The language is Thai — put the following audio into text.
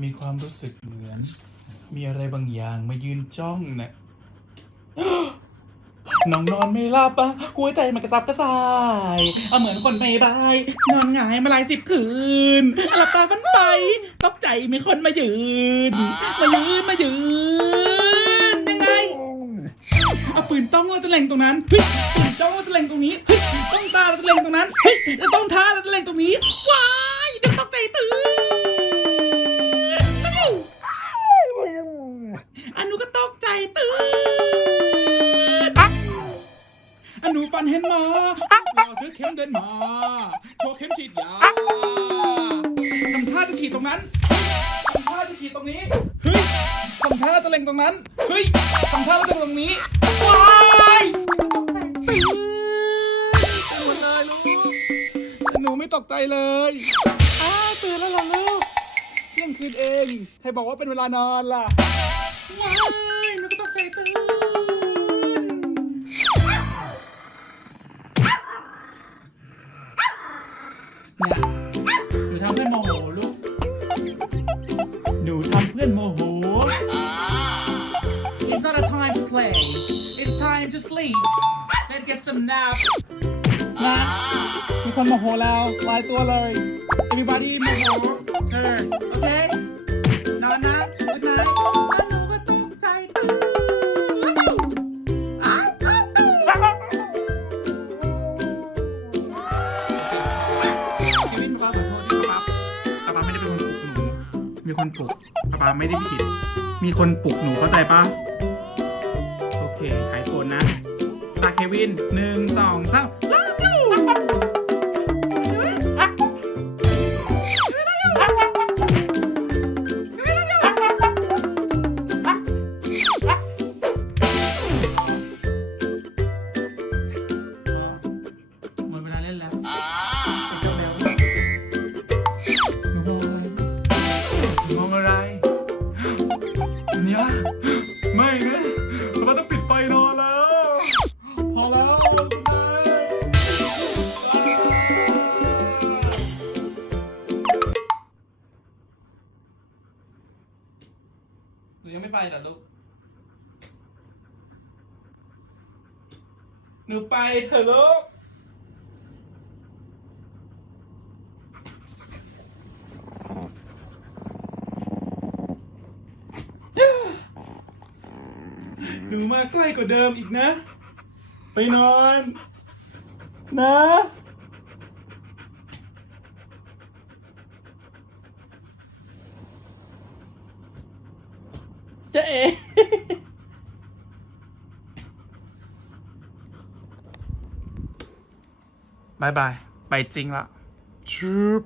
มีความรู้สึกเหมือน มีอะไรบางอย่างมายืนจ้องนะ่ะน้องนอนไม่หลับอะหัวใจมันกระซับกระส่ายเอาเหมือนคนไม่บาย นอนหงายมาหลายสิบคืนหลับตาฝันไปตกใจมีคนมายืน มายืนมายืน ยังไง เอาปืนต้องเราจะเล็งตรงนั้นปืนจ้องเราจะเล็งตรงนี้ต้องตาเราจะเล็งตรงนั้นแล้วต้องท้าเราจะเล็งตรงนี้ ว้ายเดี๋ยวตกใจตื่น นนูฟันเห็นมอเราถือเข็มเดินมาโชว์เข็มฉีดยาทำท่าจะฉีดตรงนั้นทำท่าจะฉีดตรงนี้เฮ้ยทำท่าจะเล็งตรงนั้นเฮ้ยทำท่าจะเล็งตรงนี้ว้ายตื่นเลยลูกแต่หนูไม่ตกใจเลยอ้าวตื่นแล้วเหรอลูกเที่ยงคืนเองใครบอกว่าเป็นเวลานอนล่ะ เพื่อนโมโหลูก หนูทำเพื่อนโมโห It's not a time to play It's time to sleep Let's get some nap นะมีคนโมโหแล้วหลายตัวเลย Everybody โมโหเธ มีคนปลุกปาปาไม่ได้ผิด มีคนปลุกหนูเข้าใจปะโอเคหายโกรธนะตาเควินหนึ่งสองสาม ไม่นะเราต้องปิดไฟนอนแล้ว พอแล้วหนูยังไม่ไปเหรอลูก หนูไปเถอะลูก หนูมาใกล้กว่าเดิมอีกนะ ไปนอน นะเจ๊เอบายบาย ไปจริงละชุบ